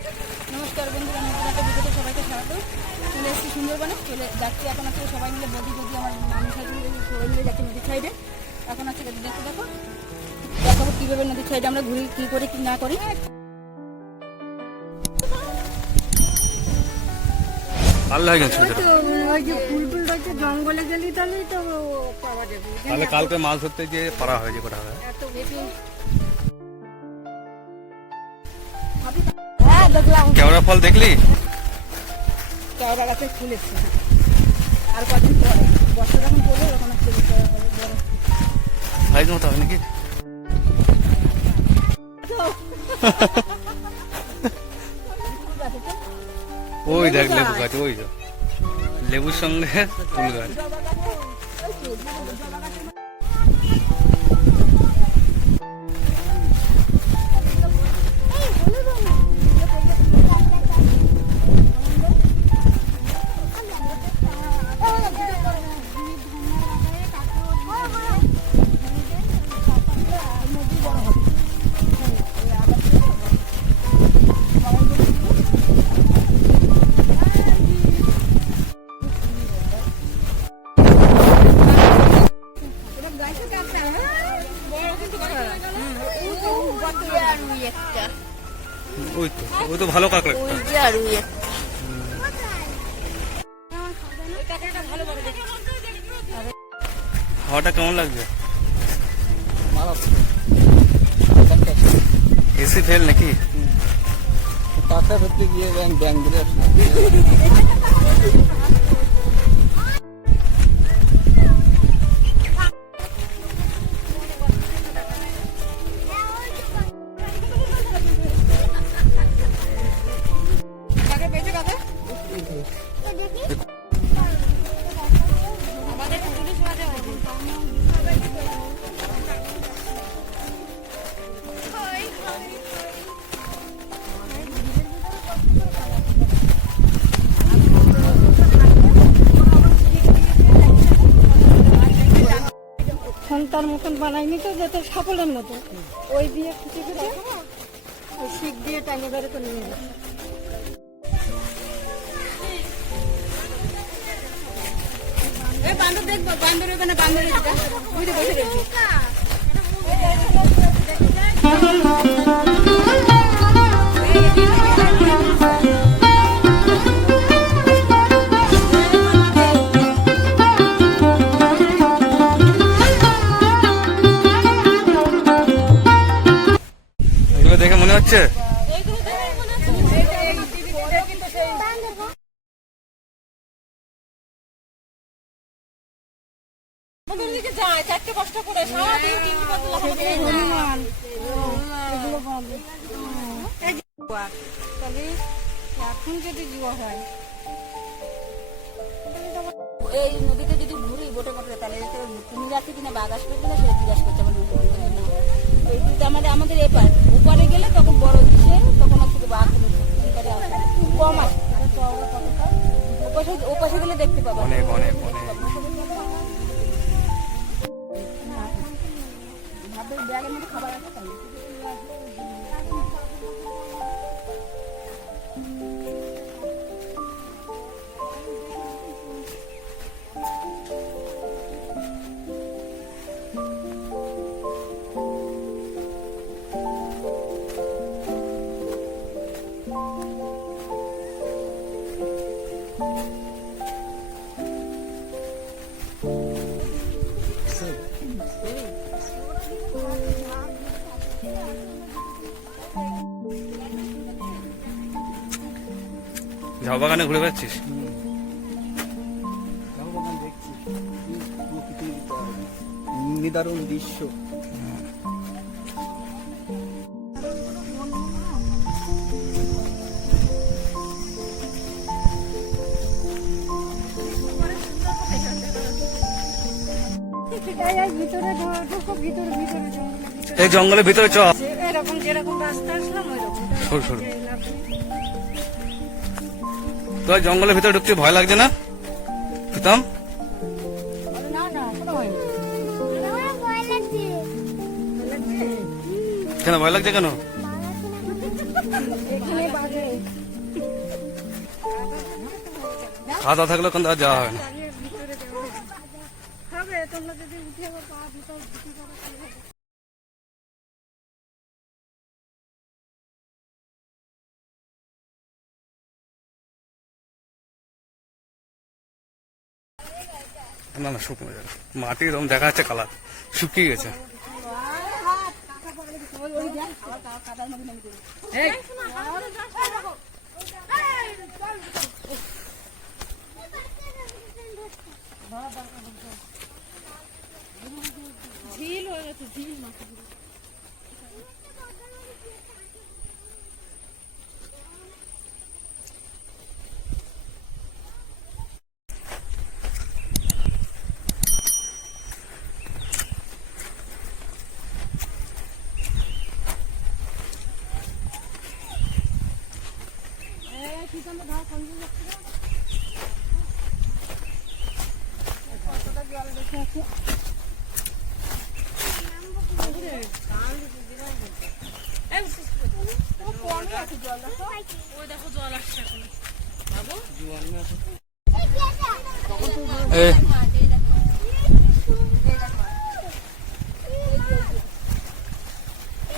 নমস্কার বন্ধুরা, নতুন একটা ভিডিওতে সবাইকে স্বাগত। চলে এসেছি সুন্দরবনে, চলে যাচ্ছি এখন আছে সবাই মিলে বদি আমার মানুষ সবাই মিলে যাচ্ছি নদীর সাইডে। এখন আছে দেখো দেখাবো কীভাবে নদীর সাইডে আমরা ঘুরি, কী করি কী না করি। জঙ্গলে গেলি তাহলেই তো পাওয়া যাবে। তাহলে কালকে মাছ ধরতে গিয়ে পারা হয়েছে কোথা এত বেশি। হ্যাঁ দেখলাম। কেওড়া ফল দেখলি? কেওড়া গাছে ফুল এসছে আর কদিন পরে বর্ষা যখন পড়বে তখন সাইজ মতো হবে নাকি? ওই দেখ লেবু গাছ, ওই তো লেবুর সঙ্গে ফুল গাছ। ওই তো ভালো কাঁকড়া। হাওয়াটা কেমন লাগছে? এসি ফেল নাকি? টাকা ধরতে গিয়ে ব্যাংক ধরে তার মতন বানাইনি তো, যাতে সাপলের মতো ওই দিয়ে খুঁজে খুঁজে ওই শিক দিয়ে টাঙে ধরে তো নিয়ে যাবে। বান্দর দেখবো, বান্দর ওখানে বান্দর বসে রয়েছে। দেখে মনে হচ্ছে এখন যদি জুয়া হয় এই নদীতে যদি ঘুরি বোটে করে, তাহলে কুমির আছে কিনা বাঘ আসবে কিনা সেটা জিজ্ঞাসা করতে হবে। আমাদের এপার ওপারে গেলে তখন বড় দিচ্ছে, তখন হচ্ছে বাঘ কম আসে। ওপাশে গেলে দেখতে পাবো অনেক অনেক অনেক। ব্যাগের মধ্যে খাবার আছে তাই ঝাউ বাগানে ঘুরে বেড়াচ্ছিস? দেখছি নিদারুণ দৃশ্য। এই জঙ্গলের ভিতরে চ, এরকম যেরকম রাস্তা আসলাম ওইরকম সরু সরু। তো জঙ্গলের ভিতরে ঢুকতে ভয় লাগছে না প্রীতম? কেন ভয় লাগছে কেন? এখানে খাওয়া থাকলে ওখান থেকে আর যাওয়া হবে না। না না শুকনো যাবে, মাটি এরকম দেখা যাচ্ছে কালার শুকিয়ে গেছে। ঝিল হয়ে গেছে, ঝিল মাছ।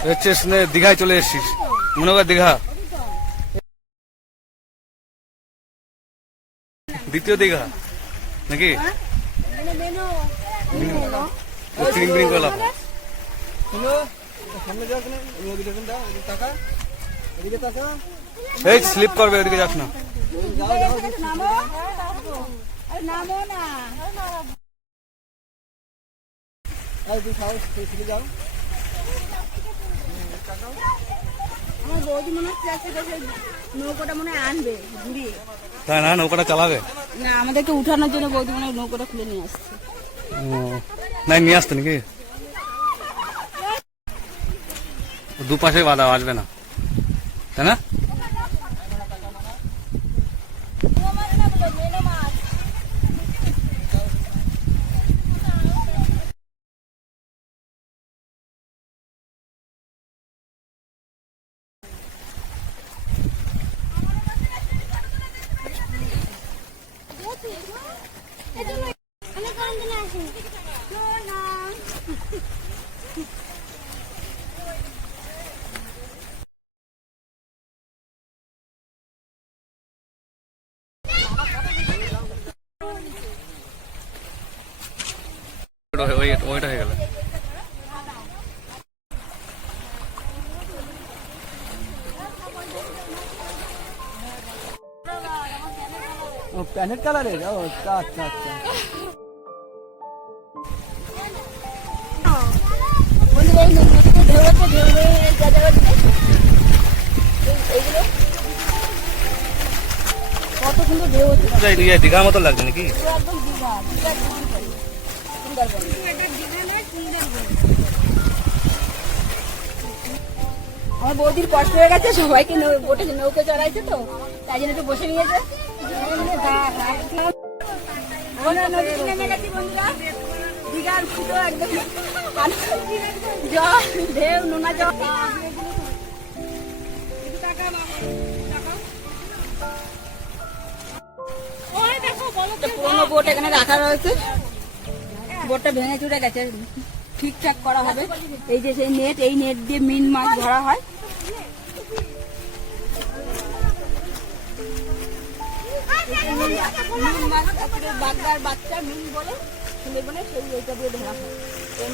এই স্টেশনে দীঘায় চলে এসেছিস, মনে কর দীঘা দ্বিতীয় দীঘা নাকি? ক্রিং ক্রিং করে লাফা। সামনে যাস না, ওদিকে দেখুন দাও, এদিকে তাকা, এদিকে তাকা। এই স্লিপ করবে, ওদিকে যাস না। যাও যাও নামো না, এই তুই খাও, তুই যাও। আমার বৌদি মনে হচ্ছে নৌকোটা মনে হয় আনবে ঘুরিয়ে। তাই না, নৌকাটা চালাবে না, আমাদেরকে উঠানোর জন্য বৌদি মনে হয় নৌকোটা খুলে নিয়ে আসছে। না নিয়ে আসতো নাকি? দুপাশে বাধা, আসবে না তাই না? ওইটা হয়ে গেল। প্যানেট কালারের, ও আচ্ছা আচ্ছা আচ্ছা। বন্ধুরা এই নদীতে ঢেউ হচ্ছে, ঢেউ হয়ে যা যাচ্ছে এইগুলো কত সুন্দর ঢেউ হচ্ছে। দীঘার মতো লাগছে নাকি? একদম দীঘা, দীঘা সুন্দরবন। আমার বৌদির কষ্ট হয়ে গেছে, সবাইকে বোটে নৌকে চড়াইছে তো, তাই জন্য একটু বসে নিয়েছে। আমরা নদীতে নেমে গেছি বন্ধুরা, দীঘার ফুটো একদম জল, ঢেউ, নোনা জল। পুরোনো বোট এখানে রাখা রয়েছে, বোটটা ভেঙে চুরে গেছে, ঠিকঠাক করা হবে। এই যে সেই নেট, এই নেট দিয়ে মিন মাছ ধরা হয়। মিন মাছ তারপরে বাগদার বাচ্চা মিন বলে সুন্দরবনে, সেই এইটা দিয়ে ধরা হয়।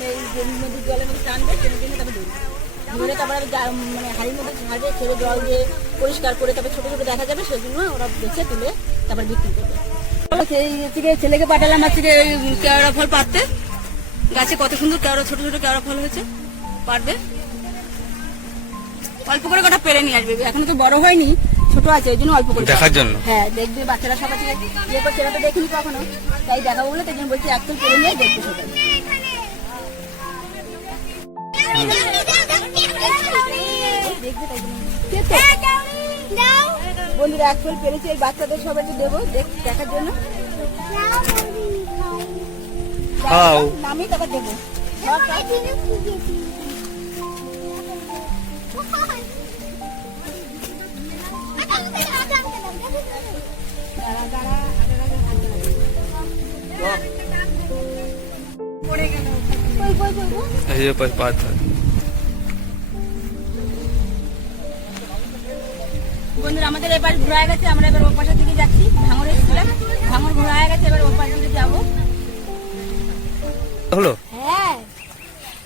এই যে নদীর জলের মধ্যে টানবে, সেই জন্য তারপরে ধরে তারপরে মানে হাড়ির মধ্যে ছাড়বে, ছেড়ে জল দিয়ে পরিষ্কার করে তারপরে ছোট ছোট দেখা যাবে, সেই জন্য ওরা বেছে তুলে তারপর বিক্রি করবে। সেই থেকে ছেলেকে পাঠালাম আজকে কেওড়া ফল পাড়তে, গাছে কত সুন্দর কেওড়া, ছোট ছোট কেওড়া ফল হয়েছে, পারবে অল্প করে কটা পেরে নিয়ে আসবে, এখনো তো বড় হয়নি, ছোট আছে, ওই জন্য অল্প করে দেখার জন্য। হ্যাঁ দেখবে, বাচ্চারা সবাই ইয়ে করছে, এরা তো দেখিনি কখনো, তাই দেখাবো বলে তাই জন্য বলছি একটু পেরে নিয়ে দেখতে সবাই। দেখবে তাই জন্য বন্ধুরা এক ফুল পেরেছি, এই বাচ্চাদের সবাইকে দেবো দেখার জন্য। খাও। নামি তারপর দেবো। এই যে পাথর। বন্ধুরা আমাদের এবার ঘোরা হয়ে গেছে, আমরা এবার ওর পাশের দিকে যাচ্ছি। ভাঙর এসেছিলাম, ভাঙর ঘোরা হয়ে গেছে, এবার ওর পাশের দিকে যাবো। হলো হ্যাঁ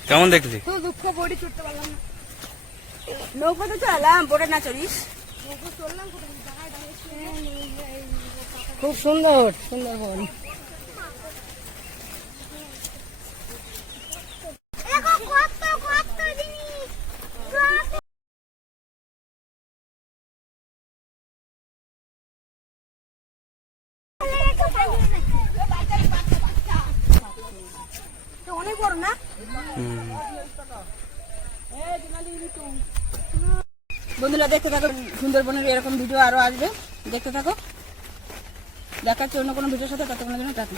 কেমন দেখলি? খুব দুঃখ, বড়ি চড়তে পারলাম না। নৌকোতে চলাম, বোটে না চড়িস। খুব সুন্দর সুন্দরবন। অনেক বড় না? বন্ধুরা দেখতে থাকো, সুন্দরবনের এরকম ভিডিও আরো আসবে, দেখতে থাকো। দেখাচ্ছে অন্য কোনো ভিডিওর সাথে, ততক্ষণের জন্য টাটা।